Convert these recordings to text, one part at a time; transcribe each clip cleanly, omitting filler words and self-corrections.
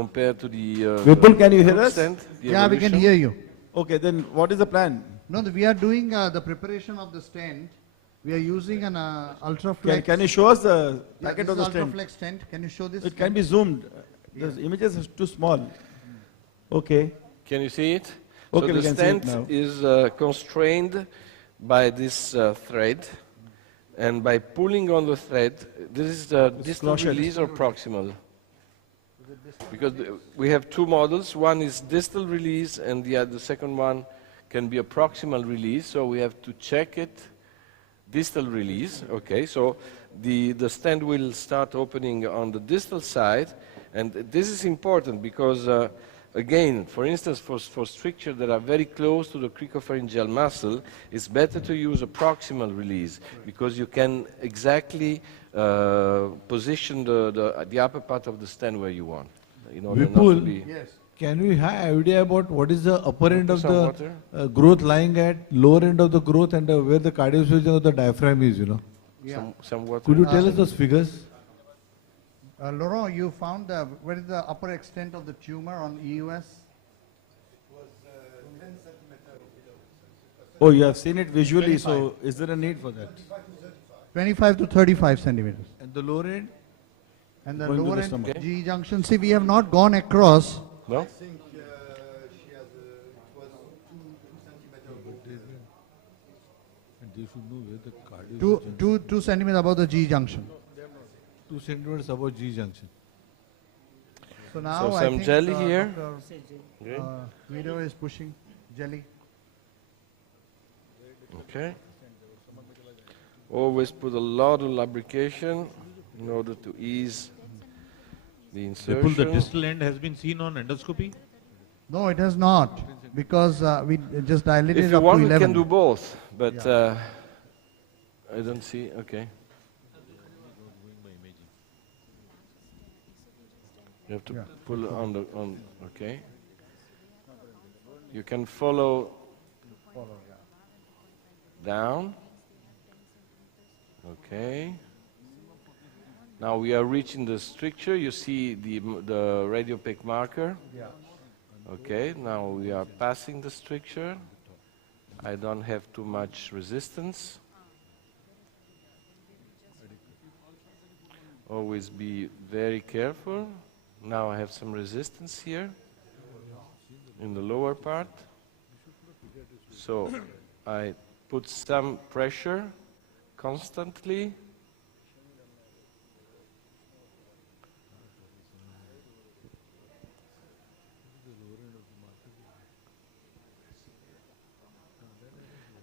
compared to the Vipul, can you hear us? stent, the Yeah, we can evolution. hear you. Okay, then what is the plan? No, we are doing the preparation of the stent. We are using an ultraflex. Can you show us the Yeah, packet this of the is stent? ultraflex stent. Can you show this? It can be zoomed. The images are too small. Okay. Can you see it? Okay, so we the can see it stent now. is constrained by this thread, and by pulling on the thread, this is the distal closure. release or proximal? Because we have two models. One is distal release, and the second one can be a proximal release. So we have to check it. Distal release. Okay. So the stent will start opening on the distal side, and this is important because again, for instance, for strictures that are very close to the cricopharyngeal muscle, it's better to use a proximal release because you can exactly position the upper part of the stent where you want. In order not to Vipul, be Yes. can we have idea about what is the upper end of some the water? growth lying at, lower end of the growth, and where the cardiovascular of the diaphragm is, you know? Yeah. Some water. Could you tell us those figures? Laurent, you found where is the upper extent of the tumor on EUS? Oh, you have seen it visually, so is there a need for that? 25 to 35 centimeters. And the lower end? And the Going to lower the end stomach. G junction. See, we have not gone across. No? think she has, it was 2 centimeters. And they should know where the cardiovascular... 2 centimeters above the G junction. 2 centimeters above G junction. So now So I some think, jelly here. Dr. Guido is pushing jelly. Okay. Always put a lot of lubrication in order to ease the insertion. Vipul, the distal end has been seen on endoscopy? No, it has not, because we just dilated If you up want, to we 11. can do both, but I don't see. Okay. You have to pull on. Okay. You can follow down. Okay. Now we are reaching the stricture. You see the radiopaque marker. Yeah. Okay. Now we are passing the stricture. I don't have too much resistance. Always be very careful. Now I have some resistance here in the lower part. So I put some pressure constantly.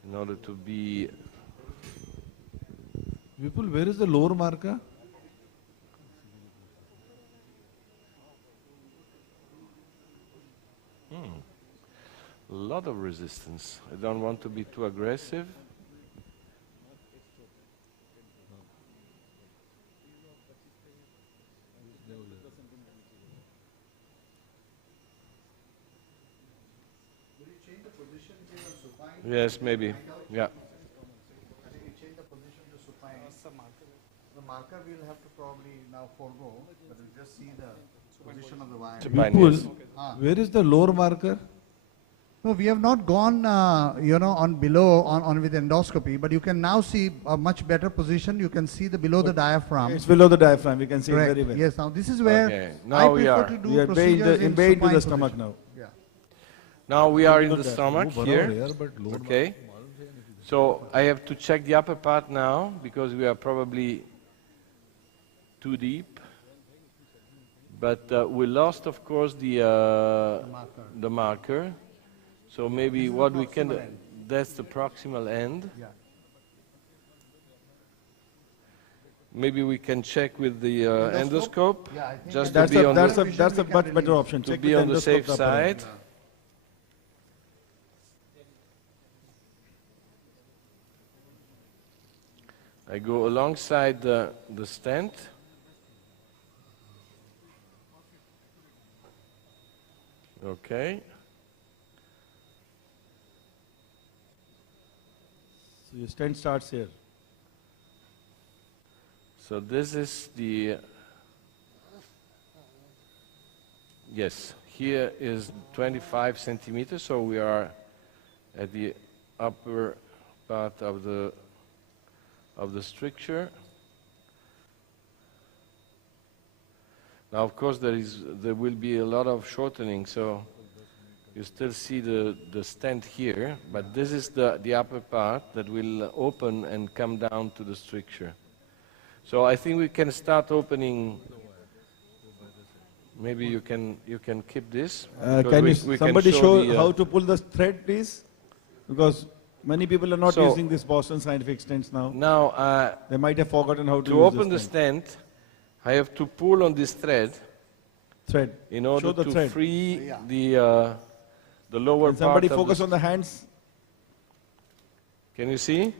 In order to be... Vipul, where is the lower marker? A lot of resistance. I don't want to be too aggressive. Yes, maybe. Yeah. I think we change the position to supine. The marker we'll have to probably now forego, but we'll just see the position of the wire. Supine, Vipul, yes. where is the lower marker? No, we have not gone, on below on with endoscopy, but you can now see a much better position. You can see the below the diaphragm. It's below the diaphragm. We can see it Correct. very well. Yes, now this is where Okay, I now we prefer are. to do We are procedures in embayed to supine the stomach position. now. Yeah. Now we are in Not the that. stomach Oh, here. barabar yaar, but lower Okay. So I have to check the upper part now because we are probably too deep. But we lost, of course, the marker. So maybe what we can do, that's the proximal end. Yeah. Maybe we can check with the endoscope, Yeah, I think just to That's be a, on that's the, a, that's a much better option. to Check be with on the endoscope safe upper end. side. I go alongside the stent. Okay. So your stent starts here. So this is the Yes, here is 25 centimeters, so we are at the upper part of the stricture. Now, of course, there will be a lot of shortening, so you still see the stent here, but this is the upper part that will open and come down to the stricture. So I think we can start opening. Maybe you can keep this. Can somebody show the, how to pull the thread, please? Because many people are not using this Boston Scientific stents now. Now, They might have forgotten how to use open the stent. stent, I have to pull on this thread Thread. in order Show the to thread. free the lower Can somebody part of focus on the hands? Can you see?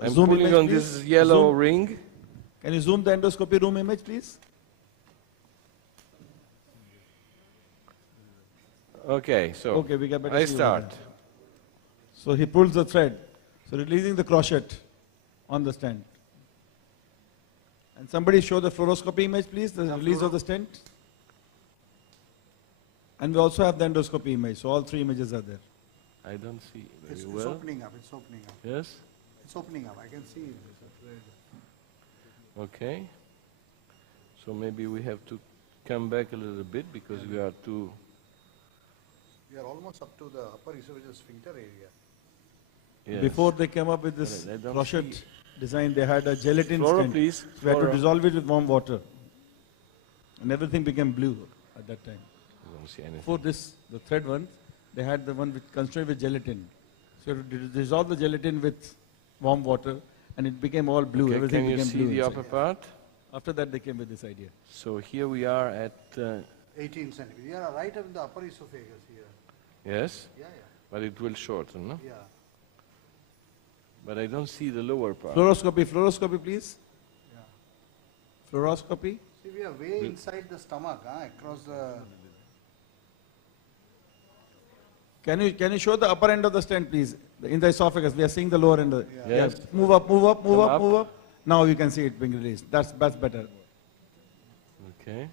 I'm Zoom pulling image, on please. this yellow Zoom. ring. Can you zoom the endoscopy room image, please? Okay, so Okay, we can better I see start. over there. So he pulls the thread. So releasing the crochet on the stent. And somebody show the fluoroscopy image, please, the release of the stent. And we also have the endoscopy image, so all three images are there. I don't see very It's well. opening up, it's opening up. Yes? It's opening up, I can see it. Okay. So maybe we have to come back a little bit because we are too... We are almost up to the upper esophageal sphincter area. Yes. Before they came up with this I don't crochet see. design, they had a gelatin Fluoro, stent. please. So we had to Fluoro. dissolve it with warm water. And everything became blue at that time. I don't see anything. Before this, the thread one, they had the one with constructed with gelatin. So you had to dissolve the gelatin with warm water, and it became all blue. Okay, Everything can you became see blue the inside. upper part? After that, they came with this idea. So here we are at... 18 centimeters. You are right in the upper esophagus here. yes? Yeah, But it will shorten, no? yeah. But I don't see the lower part. Fluoroscopy, please. Yeah. Fluoroscopy. See, we are way inside the stomach, across the... Can you show the upper end of the stent, please? In the esophagus, we are seeing the lower end. Yes. Move up, move up, move Come up, up. move up. Now you can see it being released. That's better. Okay.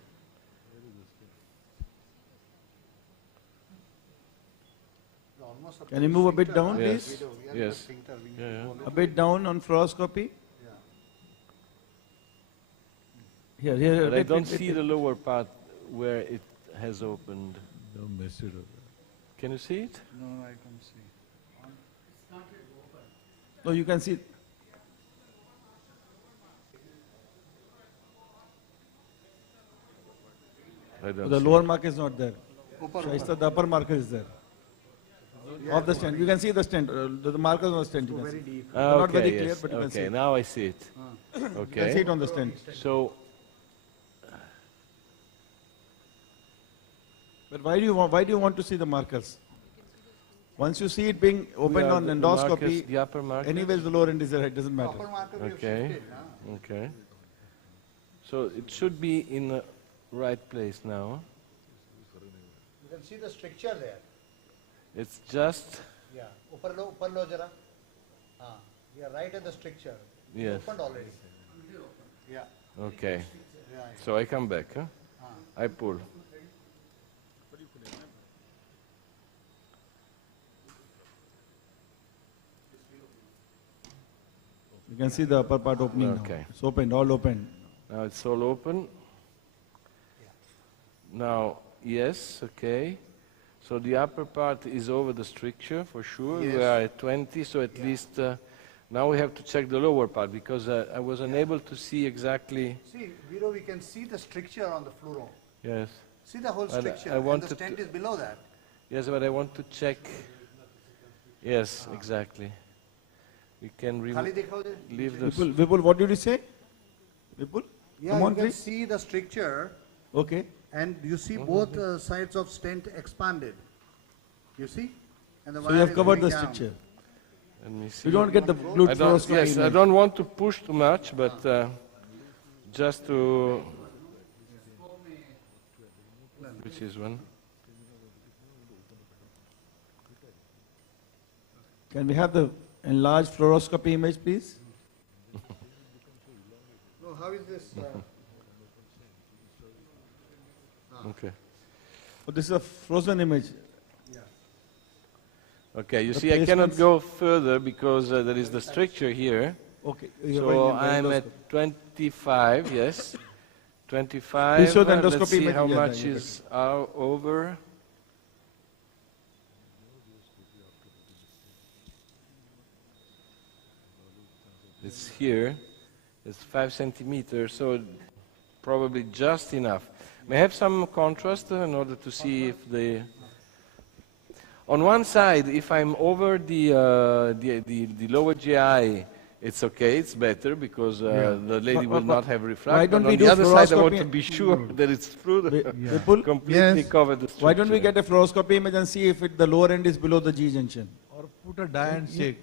Almost up Can to you the move a bit sphincter, down, Yes. please? We are in the Yes. sphincter, we need Yeah, to yeah. go a little A bit down on fluoroscopy. Yeah. Here. But I wait, don't wait, see wait. the lower part where it has opened. Don't mess it up. Can you see it? No, I can see. No, you can see. I don't The see lower it. mark is not there. Upper, Shaista, the upper marker is there. Of the stent. You can see the stent. The markers on the stent. You can see. deep. Ah, Not very okay, clear, yes. but you can see Okay, it. now I see it. You can see Okay. it on the stent. So, But why do you want to see the markers? Once you see it being opened where are on the endoscopy, markers, the upper marker? anyways the lower end is there, it doesn't matter. Upper marker we have Okay. shifted, huh? Okay. So it should be in the right place now. You can see the stricture there. It's just, Yeah. Upper low jara. We are right at the stricture. yes. Opened already. Yeah. Okay. Yeah. So I come back, huh? I pull. You can see the upper part opening Okay. now. It's opened, all open. Now it's all open. Now, yes, okay. So the upper part is over the stricture for sure. We Yes. are at 20, so at least now we have to check the lower part because I was unable to see exactly. See, Viro, we can see the stricture on the fluoro. Yes, See the whole But stricture, I and the wanted stent to- is below that. yes, but I want to check. Yes, exactly. We can Khali dikhao je. leave the. Vipul, what did you say? Vipul? Yeah, Come you on, can please. see the stricture, Okay. and you see both sides of stent expanded. You see? And the So you wire have is covered the going down. stricture. Let me see. You don't get the fluid I don't, fluoroscopy yes, I image. don't want to push too much, but just to. Which is one? Can we have the enlarged fluoroscopy image, please? No, how is this? Okay. Oh, this is a frozen image. Okay, you The see, I cannot placements- go further because there is the stricture here. Okay. you're So going in the I'm endoscopy. at 25, yes. 25. Please show the Let's endoscopy see image. how Yeah, much yeah, is over. It's here. It's 5 centimeters, so probably just enough. May I have some contrast in order to see if the... On one side, if I'm over the lower GI, it's okay, it's better because the lady will not have refract. why don't But we on do the other side, I want fluoroscopy? to be sure that it's through the Vipul, completely Yes. covered the structure. why don't we get a fluoroscopy image and see if the lower end is below the G junction? Or put a dye and shake.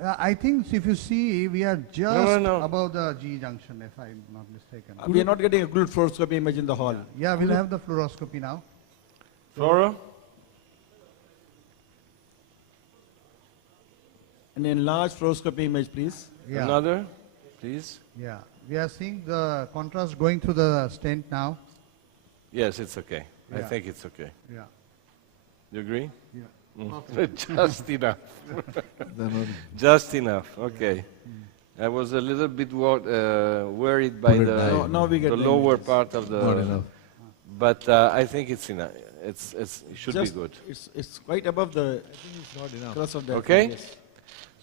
I think if you see, we are just no. above the G junction, if I'm not mistaken. We are not getting a good fluoroscopy image in the hall. Yeah, we'll have the fluoroscopy now. Fluoro? An enlarged fluoroscopy image, please. Yeah. Another, please. Yeah, we are seeing the contrast going through the stent now. Yes, it's okay. I Yeah. think it's okay. Yeah. You agree? Yeah. Just enough. Then only. Just enough, okay. I was a little bit worried by Put it the, down. Now we get the the lower images. part of Not the... enough. But I think it's enough. It should Just- be good. It's quite above the Not enough. crust of that. Okay? Yes.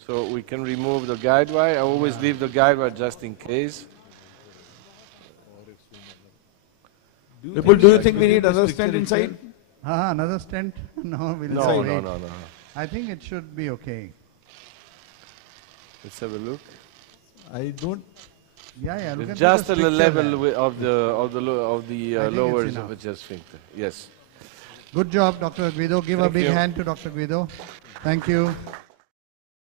So we can remove the guide wire. I always leave the guide wire just in case. Vipul, do you think we need another stent inside? Another stent? No, we'll No, wait. no. I think it should be okay. Let's have a look. I don't, Yeah, look It's at just the at the stricture level there. of the I think lower it's enough. esophageal sphincter. Yes. Good job, Dr. Guido. Give a Thank big you. hand to Dr. Guido. Thank you.